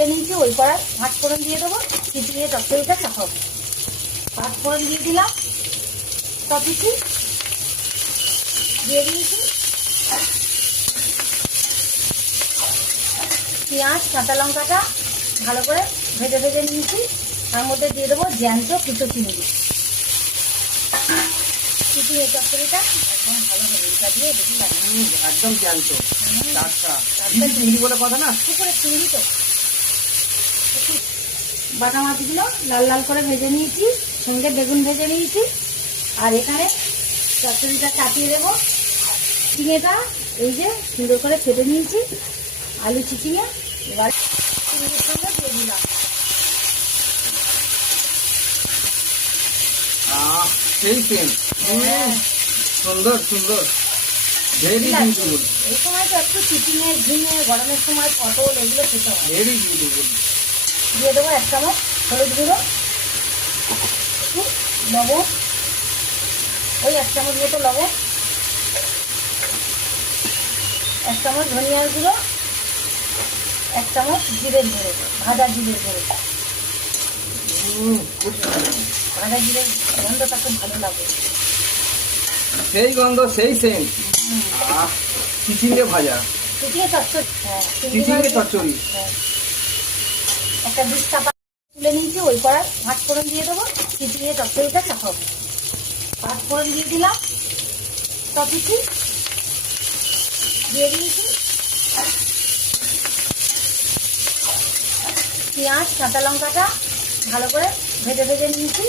তুলে নিয়েছি, ওই কড়ায় পাঁচ ফোড়ন দিয়ে দেবো, চিচিয়ে চচ্চড়িটা চাপাবো। পাঁচ ফোড়ন দিয়ে দিলাম, কপিছি দিয়ে দিয়েছি, পেঁয়াজ কাঁচা লঙ্কাটা ভালো করে ভেজে ভেজে নিয়েছি, তার মধ্যে দিয়ে দেবো জ্যান্ত কুচো চিংড়ি। চিচিয়ে চচ্চড়িটা একদম ভালো হবে, এটা দিয়ে বেশি লাগে একদম জ্যান্ত টাটকা চিংড়ি বলে কথা না। পুকুরে চিংড়ি তো। বাটা মাছগুলো লাল লাল করে ভেজে নিয়েছি, সঙ্গে বেগুন ভেজে নিয়েছি। আর এখানে চচ্চড়িটা কাটিয়ে দেবো। চিংড়িটা এই যে সুন্দর করে ছেটে নিয়েছি, আলু চিচিয়ে এবার চিংড়ির সঙ্গে দিয়ে দিলাম। সেই সেম সুন্দর সুন্দর ভেরি বিউটিফুল। এই সময় তো একটু চিচিংয়ে ঝিঙে, গরমের সময় পটল এগুলো খেতে হয়। Very beautiful. দিয়ে দেবো 1 চামচ হলুদ গুঁড়ো, একটু লবণ, ওই 1 চামচ মতো লবণ, 1 চামচ ধনিয়ার গুঁড়ো, 1 চামচ জিরের গুঁড়ো, ভাজা জিরের গুঁড়ো। ভাজা জিরের গন্ধটা খুব ভালো লাগে। সেই গন্ধ সেই সেন্ট। চিচিঙ্গে ভাজা, চিচিংয়ে চচ্চড়ি। হ্যাঁ, চিচিঙ্গে চচ্চড়ি। একটা ডিশ চাপা তুলে নিয়েছি, ওই কড়ায় পাঁচ ফোড়ন দিয়ে দেবো, চিচিংয়ে চচ্চড়িটা চাপাবো। পাঁচ ফোড়ন দিয়ে দিলাম, কপিছি দিয়ে দিয়েছি, পেঁয়াজ কাঁচা লঙ্কাটা ভালো করে ভেজে ভেজে নিয়েছি,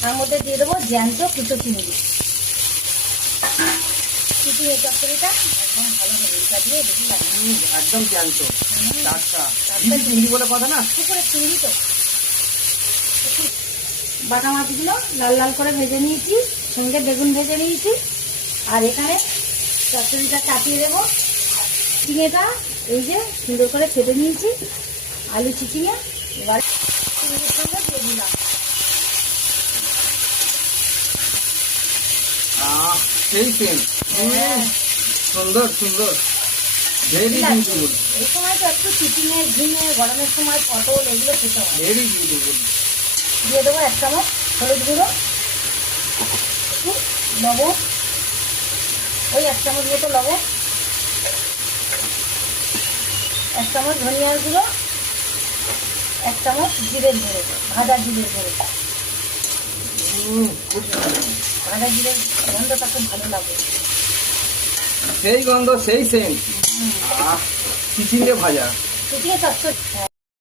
তার মধ্যে দিয়ে দেবো জ্যান্ত কুচো চিংড়ি। চিচিংয়ে চচ্চড়িটা একদম ভালো হবে, এটা দিয়ে বেশি লাগে একদম জ্যান্ত টাটকা চিংড়ি বলে কথা না। পুকুরে চিংড়ি তো। বাটা মাছগুলো লাল লাল করে ভেজে নিয়েছি, সঙ্গে বেগুন ভেজে নিয়েছি। আর এখানে চচ্চড়িটা কাটিয়ে দেবো। চিংড়িটা এই যে সুন্দর করে ছেটে নিয়েছি, আলু চিচিঙে এবার চিংড়ির সঙ্গে দিয়ে দিলাম। সেই সেম সুন্দর সুন্দর ভেরি বিউটিফুল। এই সময় তো একটু চিচিংয়ে ঝিঙে, গরমের সময় পটল এগুলো খেতে হয়। Very beautiful. দিয়ে দেবো 1 চামচ হলুদ গুঁড়ো, একটু লবণ, ওই 1 চামচ মতো লবণ, 1 চামচ ধনিয়ার গুঁড়ো, 1 চামচ জিরের গুঁড়ো, ভাজা জিরের গুঁড়ো। ভাজা জিরের গন্ধটা খুব ভালো লাগে। সেই গন্ধ সেই সেন্ট। চিচিঙ্গে ভাজা, চিচিংয়ে চচ্চড়ি।